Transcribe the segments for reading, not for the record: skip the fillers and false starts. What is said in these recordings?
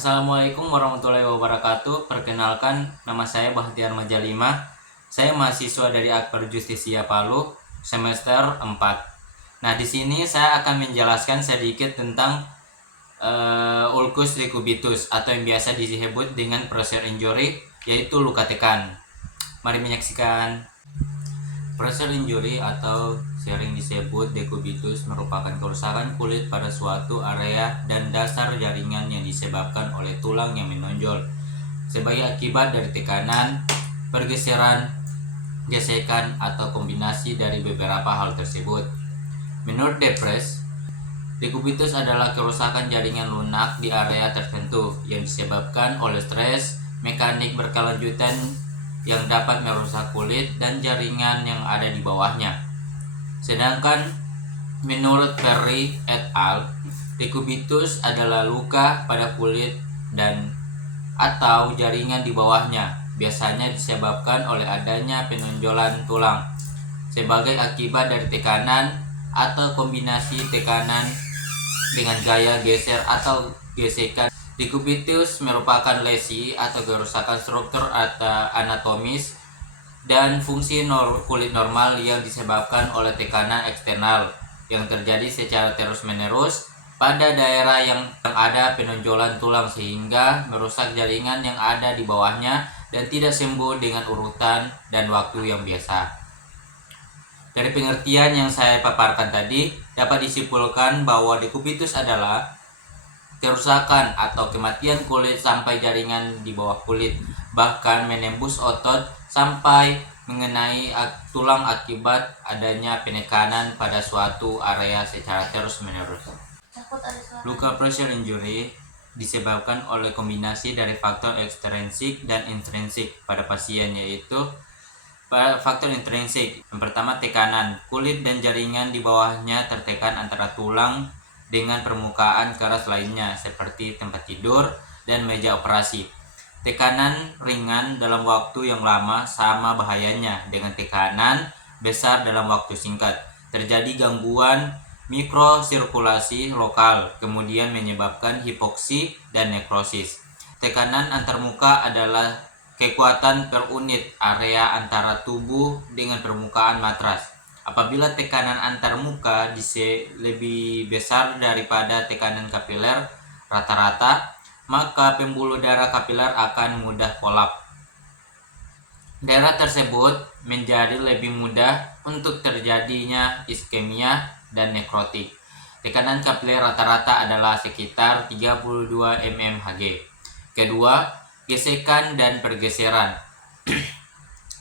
Assalamualaikum warahmatullahi wabarakatuh. Perkenalkan, nama saya Bahtiar Majalima. Saya mahasiswa dari Akper Justisia Palu, semester 4. Nah, di sini saya akan menjelaskan sedikit tentang ulcus decubitus atau yang biasa disebut dengan pressure injury, yaitu luka tekan. Mari menyaksikan. Pressure injury atau sering disebut decubitus merupakan kerusakan kulit pada suatu area dan dasar jaringan yang disebabkan oleh tulang yang menonjol sebagai akibat dari tekanan, pergeseran, gesekan, atau kombinasi dari beberapa hal tersebut. Menurut Depress, decubitus adalah kerusakan jaringan lunak di area tertentu yang disebabkan oleh stres mekanik berkelanjutan yang dapat merusak kulit dan jaringan yang ada di bawahnya. Sedangkan menurut Perry et al., decubitus adalah luka pada kulit dan atau jaringan di bawahnya, biasanya disebabkan oleh adanya penonjolan tulang sebagai akibat dari tekanan atau kombinasi tekanan dengan gaya geser atau gesekan. Decubitus merupakan lesi atau kerusakan struktur atau anatomis dan fungsi kulit normal yang disebabkan oleh tekanan eksternal yang terjadi secara terus-menerus pada daerah yang ada penonjolan tulang sehingga merusak jaringan yang ada di bawahnya dan tidak sembuh dengan urutan dan waktu yang biasa. Dari pengertian yang saya paparkan tadi, dapat disimpulkan bahwa decubitus adalah kerusakan atau kematian kulit sampai jaringan di bawah kulit, bahkan menembus otot sampai mengenai tulang akibat adanya penekanan pada suatu area secara terus-menerus. Luka pressure injury disebabkan oleh kombinasi dari faktor ekstrinsik dan intrinsik pada pasien, yaitu faktor intrinsik. Yang pertama, tekanan. Kulit dan jaringan di bawahnya tertekan antara tulang dengan permukaan keras lainnya seperti tempat tidur dan meja operasi. Tekanan ringan dalam waktu yang lama sama bahayanya dengan tekanan besar dalam waktu singkat. Terjadi gangguan mikrosirkulasi lokal, kemudian menyebabkan hipoksi dan nekrosis. Tekanan antarmuka adalah kekuatan per unit area antara tubuh dengan permukaan matras. Apabila tekanan antar muka lebih besar daripada tekanan kapiler rata-rata, maka pembuluh darah kapiler akan mudah kolap. Daerah tersebut menjadi lebih mudah untuk terjadinya iskemia dan nekrotik. Tekanan kapiler rata-rata adalah sekitar 32 mmHg. Kedua, gesekan dan pergeseran.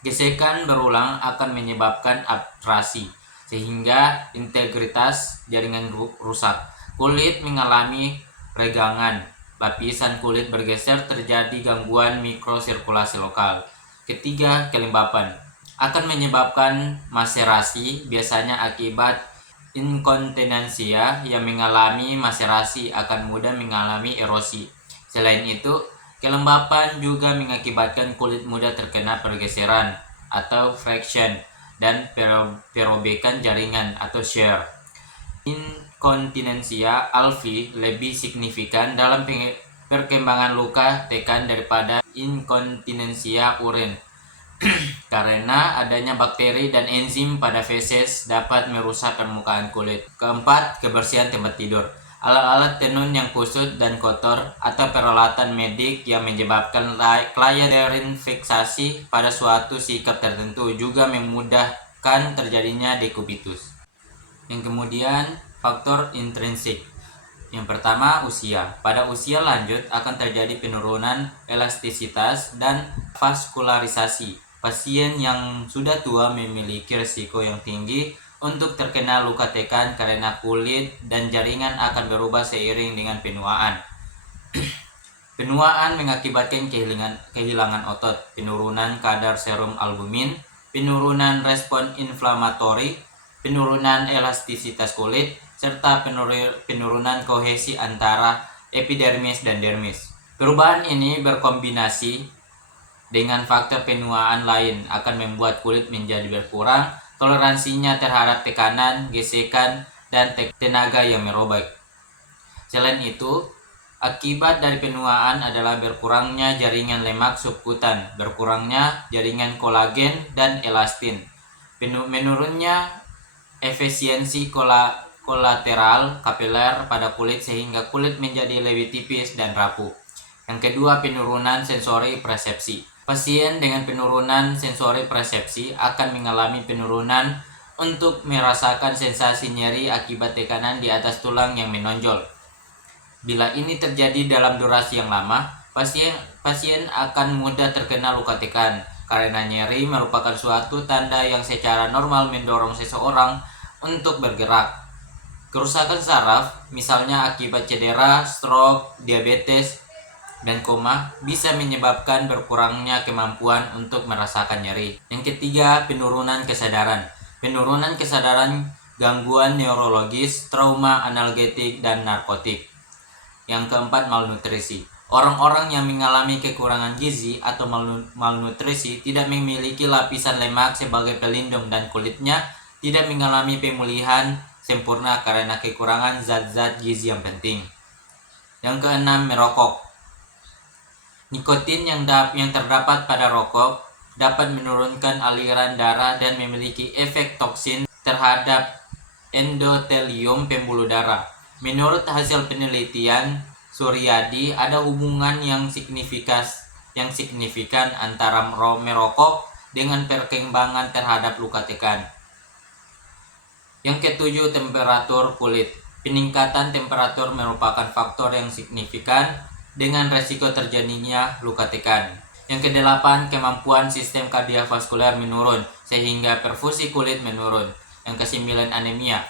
Gesekan berulang akan menyebabkan abrasi, sehingga integritas jaringan rusak. Kulit mengalami regangan, lapisan kulit bergeser, terjadi gangguan mikrosirkulasi lokal. Ketiga, kelembapan akan menyebabkan maserasi, biasanya akibat inkontinensia. Yang mengalami maserasi akan mudah mengalami erosi. Selain itu, kelembapan juga mengakibatkan kulit mudah terkena pergeseran atau friction dan perobekan jaringan atau shear. Inkontinensia alvi lebih signifikan dalam perkembangan luka tekan daripada inkontinensia urin karena adanya bakteri dan enzim pada feses dapat merusak permukaan kulit. Keempat, kebersihan tempat tidur. Alat-alat tenun yang kusut dan kotor atau peralatan medik yang menyebabkan klien terinfeksi pada suatu sikap tertentu juga memudahkan terjadinya decubitus. Yang kemudian, faktor intrinsik. Yang pertama, usia. Pada usia lanjut akan terjadi penurunan elastisitas dan vaskularisasi. Pasien yang sudah tua memiliki risiko yang tinggi untuk terkena luka tekan karena kulit dan jaringan akan berubah seiring dengan penuaan. Penuaan mengakibatkan kehilangan otot, penurunan kadar serum albumin, penurunan respon inflamatori, penurunan elastisitas kulit, serta penurunan kohesi antara epidermis dan dermis. Perubahan ini berkombinasi dengan faktor penuaan lain akan membuat kulit menjadi berkurang toleransinya terhadap tekanan, gesekan, dan tenaga yang merobek. Selain itu, Akibat dari penuaan adalah berkurangnya jaringan lemak subkutan, berkurangnya jaringan kolagen dan elastin, menurunnya efisiensi kolateral kapiler pada kulit sehingga kulit menjadi lebih tipis dan rapuh. Yang kedua, penurunan sensori persepsi. Pasien dengan penurunan sensori persepsi akan mengalami penurunan untuk merasakan sensasi nyeri akibat tekanan di atas tulang yang menonjol. Bila ini terjadi dalam durasi yang lama, pasien akan mudah terkena luka tekan karena nyeri merupakan suatu tanda yang secara normal mendorong seseorang untuk bergerak. Kerusakan saraf, misalnya akibat cedera, stroke, diabetes, dan koma, bisa menyebabkan berkurangnya kemampuan untuk merasakan nyeri. Yang ketiga, penurunan kesadaran. Penurunan kesadaran, gangguan neurologis, trauma, analgetik, dan narkotik. Yang keempat, malnutrisi. Orang-orang yang mengalami kekurangan gizi atau malnutrisi tidak memiliki lapisan lemak sebagai pelindung dan kulitnya tidak mengalami pemulihan sempurna karena kekurangan zat-zat gizi yang penting. Yang keenam, merokok. Nikotin yang terdapat pada rokok dapat menurunkan aliran darah dan memiliki efek toksin terhadap endotelium pembuluh darah. Menurut hasil penelitian Suryadi, ada hubungan yang signifikan antara merokok dengan perkembangan terhadap luka tekan. Yang ketujuh, temperatur kulit. Peningkatan temperatur merupakan faktor yang signifikan dengan resiko terjadinya luka tekan. Yang kedelapan, kemampuan sistem kardiovaskuler menurun sehingga perfusi kulit menurun. Yang kesembilan, anemia.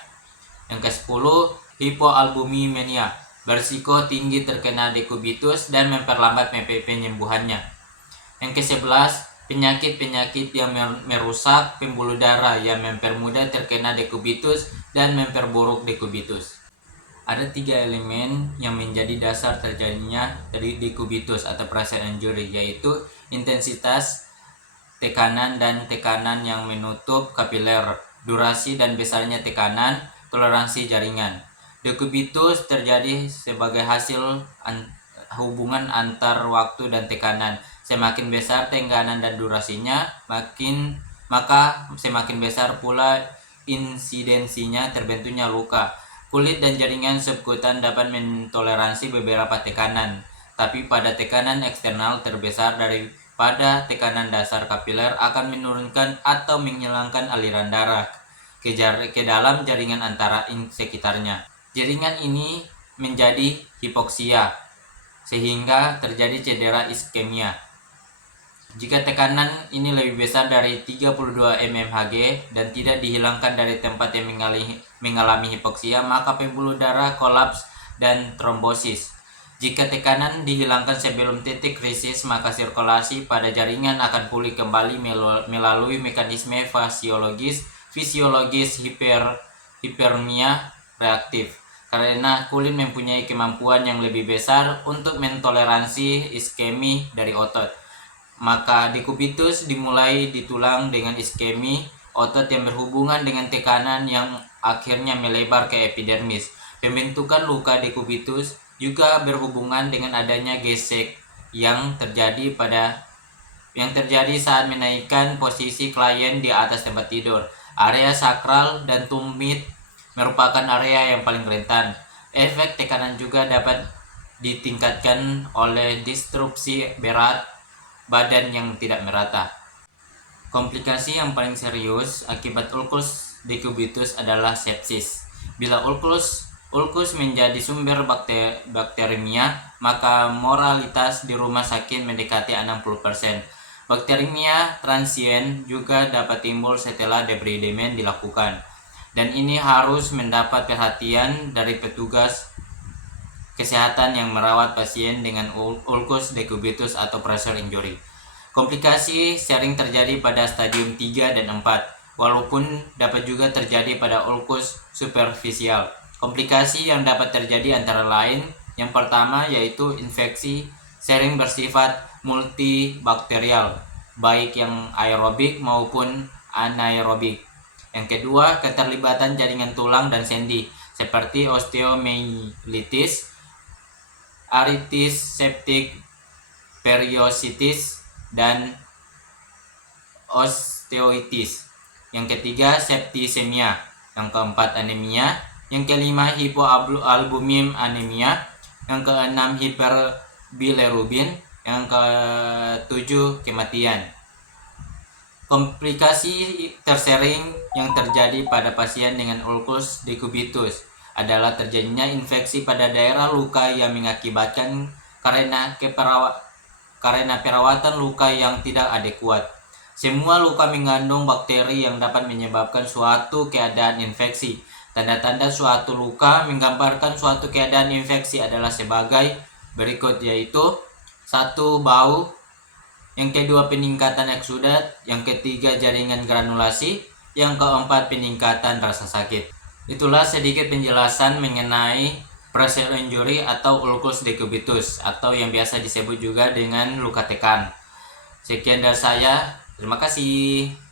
Yang kesepuluh, hipoalbuminemia, berisiko tinggi terkena dekubitus dan memperlambat penyembuhannya. Yang kesebelas, penyakit-penyakit yang merusak pembuluh darah yang mempermudah terkena dekubitus dan memperburuk dekubitus. Ada 3 elemen yang menjadi dasar terjadinya dari dekubitus atau pressure injury, yaitu intensitas tekanan dan tekanan yang menutup kapiler, durasi dan besarnya tekanan, toleransi jaringan. Dekubitus terjadi sebagai hasil hubungan antar waktu dan tekanan. Semakin besar tekanan dan durasinya, maka semakin besar pula insidensinya terbentuknya luka. Kulit dan jaringan subkutan dapat mentoleransi beberapa tekanan, tapi pada tekanan eksternal terbesar daripada tekanan dasar kapiler akan menurunkan atau menghilangkan aliran darah ke dalam jaringan antara sekitarnya. Jaringan ini menjadi hipoksia sehingga terjadi cedera iskemia. Jika tekanan ini lebih besar dari 32 mmHg dan tidak dihilangkan dari tempat yang mengalami hipoksia, maka pembuluh darah kolaps dan trombosis. Jika tekanan dihilangkan sebelum titik krisis, maka sirkulasi pada jaringan akan pulih kembali melalui mekanisme fisiologis hiperemia reaktif. Karena kulit mempunyai kemampuan yang lebih besar untuk mentoleransi iskemi dari otot, maka dekubitus dimulai di tulang dengan iskemi otot yang berhubungan dengan tekanan yang akhirnya melebar ke epidermis. Pembentukan luka dekubitus juga berhubungan dengan adanya gesek yang terjadi saat menaikkan posisi klien di atas tempat tidur. Area sakral dan tumit merupakan area yang paling rentan. Efek tekanan juga dapat ditingkatkan oleh disrupsi berat badan yang tidak merata. Komplikasi yang paling serius akibat ulkus dekubitus adalah sepsis. Bila ulkus menjadi sumber bakteremia, maka mortalitas di rumah sakit mendekati 60%. Bakteremia transien juga dapat timbul setelah debridemen dilakukan, dan ini harus mendapat perhatian dari petugas kesehatan yang merawat pasien dengan ulkus dekubitus atau pressure injury. Komplikasi sering terjadi pada stadium 3 dan 4, walaupun dapat juga terjadi pada ulkus superficial. Komplikasi yang dapat terjadi antara lain, yang pertama yaitu infeksi sering bersifat multibakterial, baik yang aerobik maupun anaerobik. Yang kedua, keterlibatan jaringan tulang dan sendi seperti osteomyelitis, aritis septic periositis, dan osteoitis. Yang ketiga septisemia. Yang keempat anemia. Yang kelima hipoalbumin anemia. Yang keenam hiperbilirubin. Yang ketujuh kematian. Komplikasi tersering yang terjadi pada pasien dengan ulcus decubitus adalah terjadinya infeksi pada daerah luka yang mengakibatkan karena perawatan luka yang tidak adekuat. Semua luka mengandung bakteri yang dapat menyebabkan suatu keadaan infeksi. Tanda-tanda suatu luka menggambarkan suatu keadaan infeksi adalah sebagai berikut, yaitu 1. Bau. Yang kedua peningkatan eksudat. Yang ketiga jaringan granulasi. Yang keempat peningkatan rasa sakit. Itulah sedikit penjelasan mengenai pressure injury atau ulcus decubitus atau yang biasa disebut juga dengan luka tekan. Sekian dari saya. Terima kasih.